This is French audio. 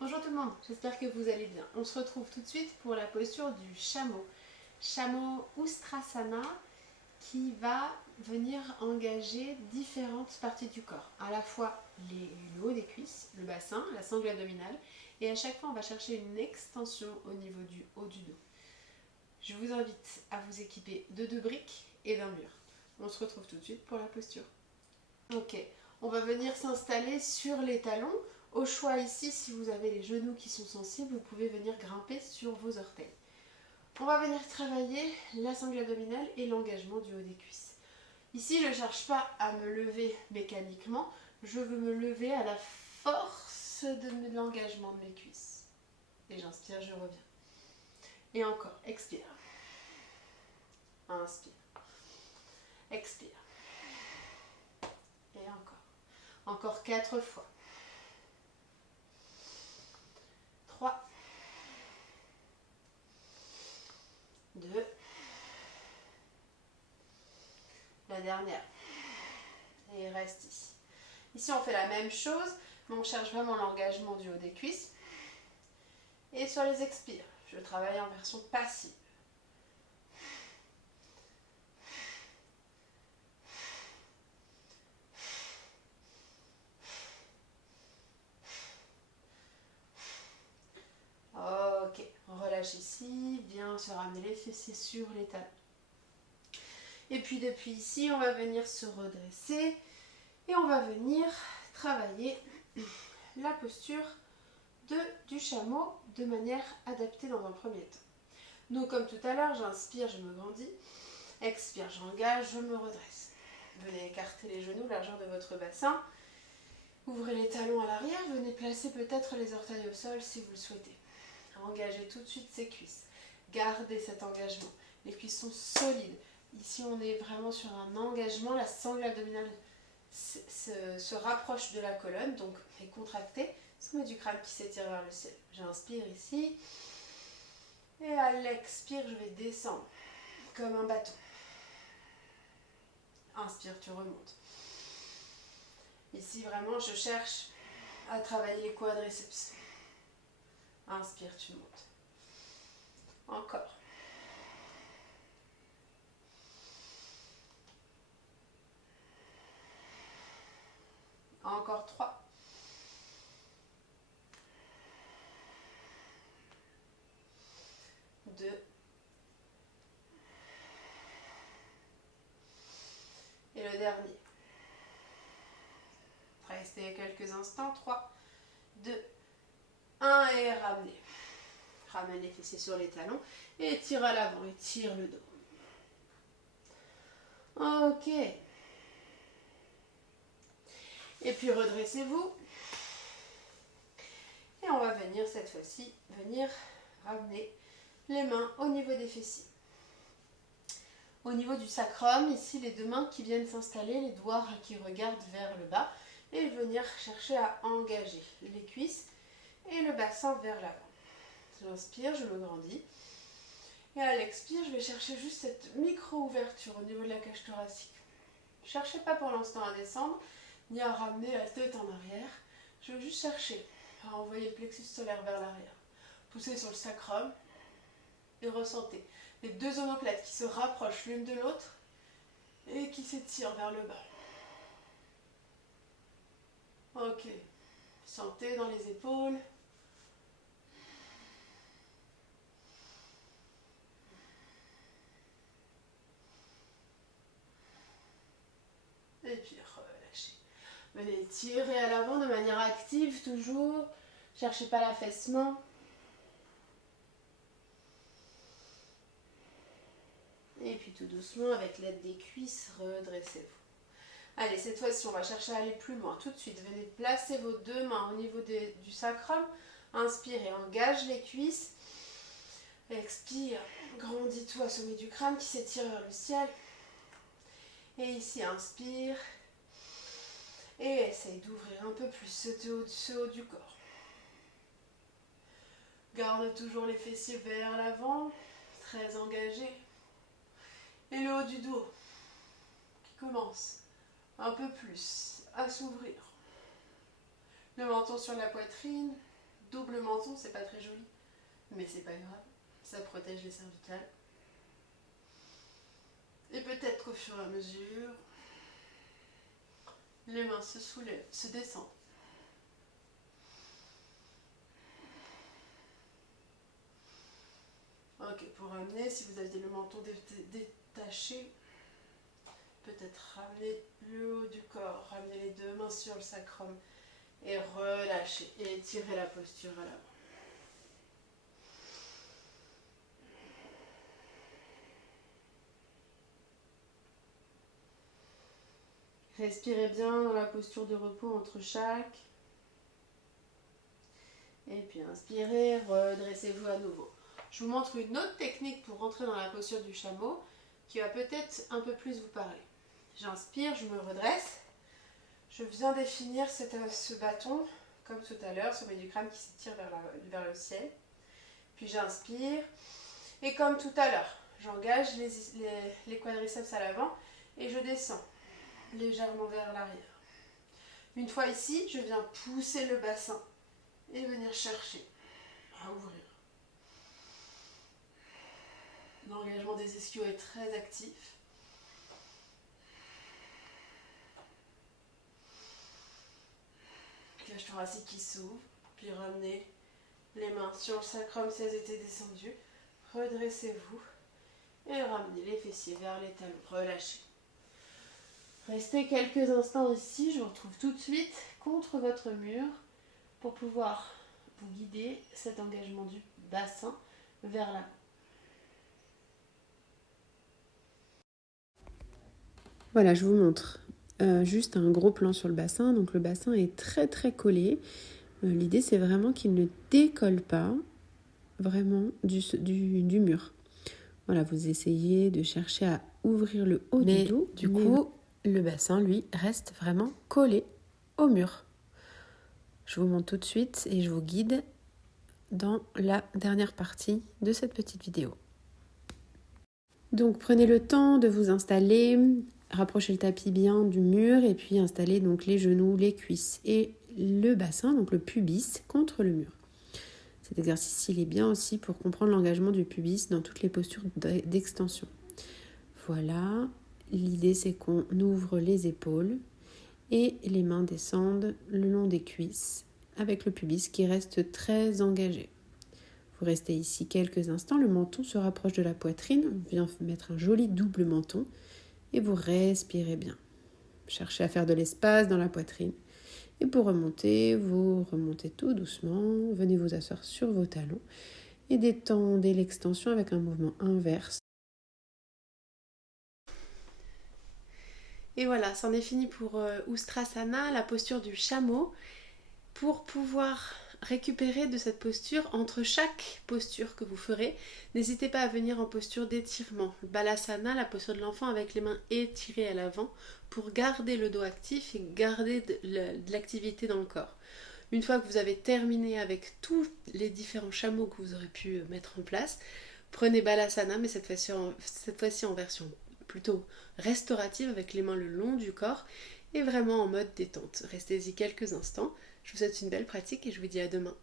Bonjour tout le monde, j'espère que vous allez bien. On se retrouve tout de suite pour la posture du chameau. Chameau Ustrasana qui va venir engager différentes parties du corps. À la fois le haut des cuisses, le bassin, la sangle abdominale. Et à chaque fois, on va chercher une extension au niveau du haut du dos. Je vous invite à vous équiper de 2 briques et d'un mur. On se retrouve tout de suite pour la posture. Ok, on va venir s'installer sur les talons. Au choix ici, si vous avez les genoux qui sont sensibles, vous pouvez venir grimper sur vos orteils. On va venir travailler la sangle abdominale et l'engagement du haut des cuisses. Ici, je ne cherche pas à me lever mécaniquement, je veux me lever à la force de l'engagement de mes cuisses. Et j'inspire, je reviens. Et encore, expire. Inspire. Expire. Et encore. Encore 4 fois. 3, 2, la dernière. Et reste ici. Ici, on fait la même chose, mais on cherche vraiment l'engagement du haut des cuisses. Et sur les expires, je travaille en version passive. Ok, on relâche ici, bien se ramener les fessiers sur les talons. Et puis depuis ici, on va venir se redresser et on va venir travailler la posture du chameau de manière adaptée dans un premier temps. Donc comme tout à l'heure, j'inspire, je me grandis, expire, j'engage, je me redresse. Venez écarter les genoux, largeur de votre bassin. Ouvrez les talons à l'arrière, venez placer peut-être les orteils au sol si vous le souhaitez. Engagez tout de suite ces cuisses. Gardez cet engagement. Les cuisses sont solides. Ici, on est vraiment sur un engagement. La sangle abdominale se rapproche de la colonne, donc est contractée. Sommet du crâne qui s'étire vers le ciel. J'inspire ici. Et à l'expire, je vais descendre comme un bâton. Inspire, tu remontes. Ici, vraiment, je cherche à travailler les quadriceps. Inspire, tu montes. Encore. Encore 3. 2. Et le dernier. Restez quelques instants. 3, 2, 1 et ramenez. Ramène les fessiers sur les talons et tire à l'avant, étire le dos. Ok. Et puis redressez-vous. Et on va venir cette fois-ci, ramener les mains au niveau des fessiers. Au niveau du sacrum, ici les 2 mains qui viennent s'installer, les doigts qui regardent vers le bas et venir chercher à engager les cuisses et le bassin vers l'avant. J'inspire, je me grandis. Et à l'expire, je vais chercher juste cette micro-ouverture au niveau de la cage thoracique. Ne cherchez pas pour l'instant à descendre, ni à ramener la tête en arrière. Je veux juste chercher à envoyer le plexus solaire vers l'arrière. Poussez sur le sacrum et ressentez les 2 omoplates qui se rapprochent l'une de l'autre et qui s'étirent vers le bas. Ok. Sentez dans les épaules. Et puis relâchez. Venez tirer à l'avant de manière active toujours. Cherchez pas l'affaissement. Et puis tout doucement, avec l'aide des cuisses, redressez-vous. Allez, cette fois-ci, on va chercher à aller plus loin. Tout de suite, venez placer vos 2 mains au niveau du sacrum. Inspirez, engage les cuisses. Expire, grandis-toi au sommet du crâne qui s'étire vers le ciel. Et ici, inspire. Et essaye d'ouvrir un peu plus ce haut du corps. Garde toujours les fessiers vers l'avant, très engagé. Et le haut du dos qui commence un peu plus à s'ouvrir. Le menton sur la poitrine, double menton, c'est pas très joli. Mais c'est pas grave, ça protège les cervicales. Et peut-être qu'au fur et à mesure, les mains se soulèvent, se descendent. Ok, pour ramener, si vous aviez le menton détaché, peut-être ramener le haut du corps, ramener les deux mains sur le sacrum et relâcher et étirer la posture à l'avant. Respirez bien dans la posture de repos entre chaque. Et puis inspirez, redressez-vous à nouveau. Je vous montre une autre technique pour rentrer dans la posture du chameau qui va peut-être un peu plus vous parler. J'inspire, je me redresse. Je viens définir ce bâton comme tout à l'heure, sommet du crâne qui s'étire vers le ciel. Puis j'inspire. Et comme tout à l'heure, j'engage les quadriceps à l'avant et je descends légèrement vers l'arrière. Une fois ici, je viens pousser le bassin et venir chercher à ouvrir. L'engagement des ischios est très actif. Cage thoracique qui s'ouvre, puis ramenez les mains sur le sacrum si elles étaient descendues. Redressez-vous et ramenez les fessiers vers les talons. Relâchez. Restez quelques instants ici, je vous retrouve tout de suite contre votre mur pour pouvoir vous guider cet engagement du bassin vers l'avant. Voilà, je vous montre juste un gros plan sur le bassin. Donc le bassin est très très collé. L'idée c'est vraiment qu'il ne décolle pas vraiment du mur. Voilà, vous essayez de chercher à ouvrir le haut du dos. Du coup, le bassin, lui, reste vraiment collé au mur. Je vous montre tout de suite et je vous guide dans la dernière partie de cette petite vidéo. Donc prenez le temps de vous installer, rapprochez le tapis bien du mur et puis installez donc les genoux, les cuisses et le bassin, donc le pubis, contre le mur. Cet exercice, il est bien aussi pour comprendre l'engagement du pubis dans toutes les postures d'extension. Voilà, l'idée c'est qu'on ouvre les épaules et les mains descendent le long des cuisses avec le pubis qui reste très engagé. Vous restez ici quelques instants, le menton se rapproche de la poitrine, on vient mettre un joli double menton et vous respirez bien. Cherchez à faire de l'espace dans la poitrine. Et pour remonter, vous remontez tout doucement, venez vous asseoir sur vos talons et détendez l'extension avec un mouvement inverse. Et voilà, c'en est fini pour Ustrasana, la posture du chameau. Pour pouvoir récupérer de cette posture, entre chaque posture que vous ferez, n'hésitez pas à venir en posture d'étirement. Balasana, la posture de l'enfant avec les mains étirées à l'avant pour garder le dos actif et garder de l'activité dans le corps. Une fois que vous avez terminé avec tous les différents chameaux que vous aurez pu mettre en place, prenez Balasana, mais cette fois-ci en version plutôt restaurative avec les mains le long du corps et vraiment en mode détente. Restez-y quelques instants. Je vous souhaite une belle pratique et je vous dis à demain.